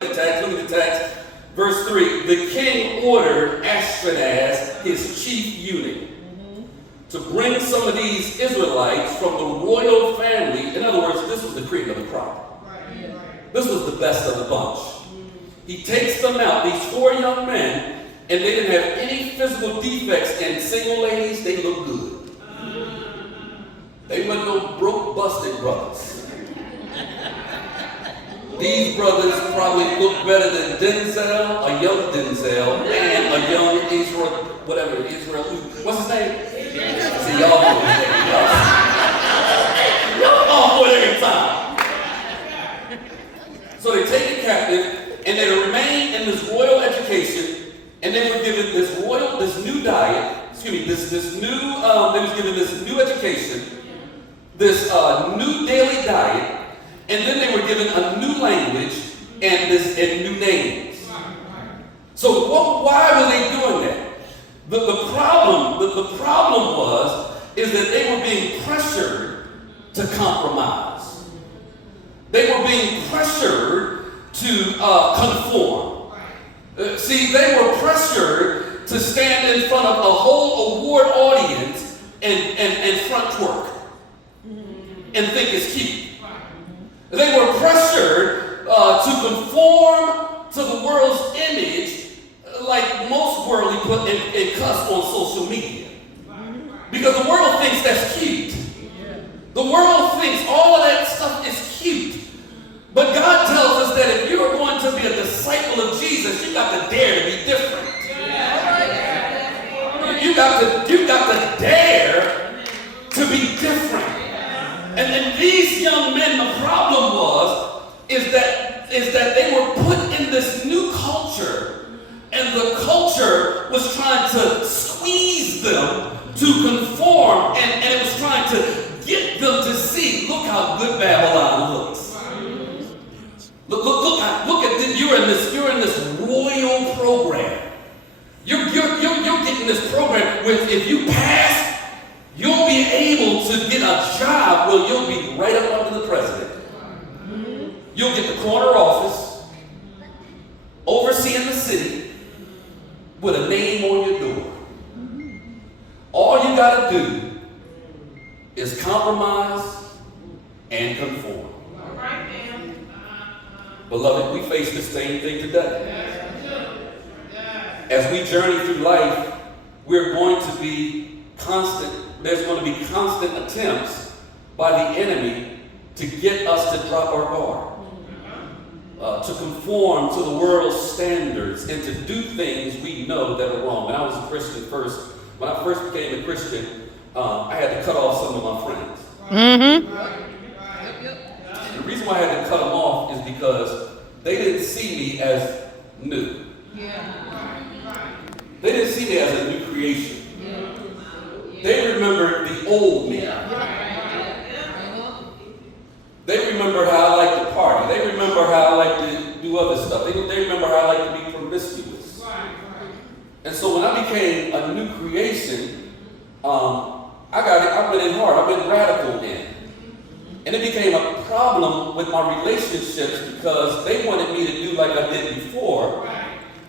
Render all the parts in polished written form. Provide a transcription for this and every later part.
Look at the text. Verse 3, the king ordered Ashpenaz, his chief eunuch, to bring some of these Israelites from the royal family. In other words, this was the cream of the crop. This was the best of the bunch. He takes them out, these 4 young men, and they didn't have any physical defects, and single ladies, they look good. They weren't no broke, busted brothers. These brothers probably look better than Denzel, a young Denzel, and a young Israel, whatever, Israel, what's his name? See, y'all know his name. Y'all all know it every time. So they take it captive, and they remain in this royal education, and they were given this new diet, they was given this new education, this new daily diet, and then they were given a new language and new names. So why were they doing that? The problem is that they were being pressured to compromise. They were being pressured to conform. See, they were pressured to stand in front of a whole award audience and front twerk and think it's cute. They were pressured to conform to the world's image like most worldly put and cuss on social media. Because the world thinks that's cute. The world thinks all of that stuff is cute. But God tells us that if you're going to be a disciple of Jesus, you got to dare to be different. You got to dare to be different. And then these young men, the problem is that they were put in this new culture, and the culture was trying to squeeze them to conform, and it was trying to get them to see, look how good Babylon looks. Look at this, you're in this royal program. You're getting this program with, if you pass, you'll be able to get a job where you'll be right up under the president. You'll get the corner office, overseeing the city, with a name on your door. All you got to do is compromise and conform. Beloved, we face the same thing today. As we journey through life, we're going to be there's going to be constant attempts by the enemy to get us to drop our guard, to conform to the world's standards, and to do things we know that are wrong. When I was a Christian when I first became a Christian, I had to cut off some of my friends. The reason why I had to cut them off is because they didn't see me as new. They didn't see me as a new creation. They remembered the old me. They remember how I like to party. They remember how I like to do other stuff. They remember how I like to be promiscuous. And so when I became a new creation, I went in hard. I went radical in. And it became a problem with my relationships because they wanted me to do like I did before.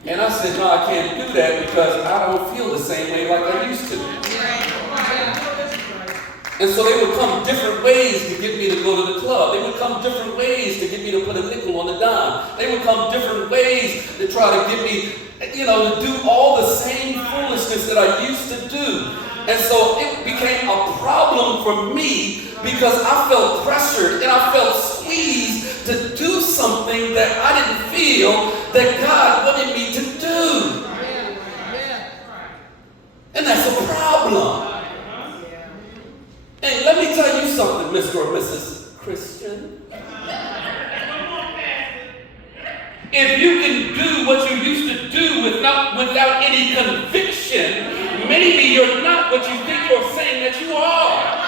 And I said, no, I can't do that because I don't feel the same way like I used to. And so they would come different ways to get me to go to the club. They would come different ways to get me to put a nickel on the dime. They would come different ways to try to get me, to do all the same foolishness that I used to do. And so it became a problem for me because I felt pressured and I felt squeezed to do something that I didn't feel that God wanted me to do. And that's a problem. And let me tell you something, Mr. or Mrs. Christian. If you can do what you used to do without any conviction, maybe you're not what you think you're saying that you are.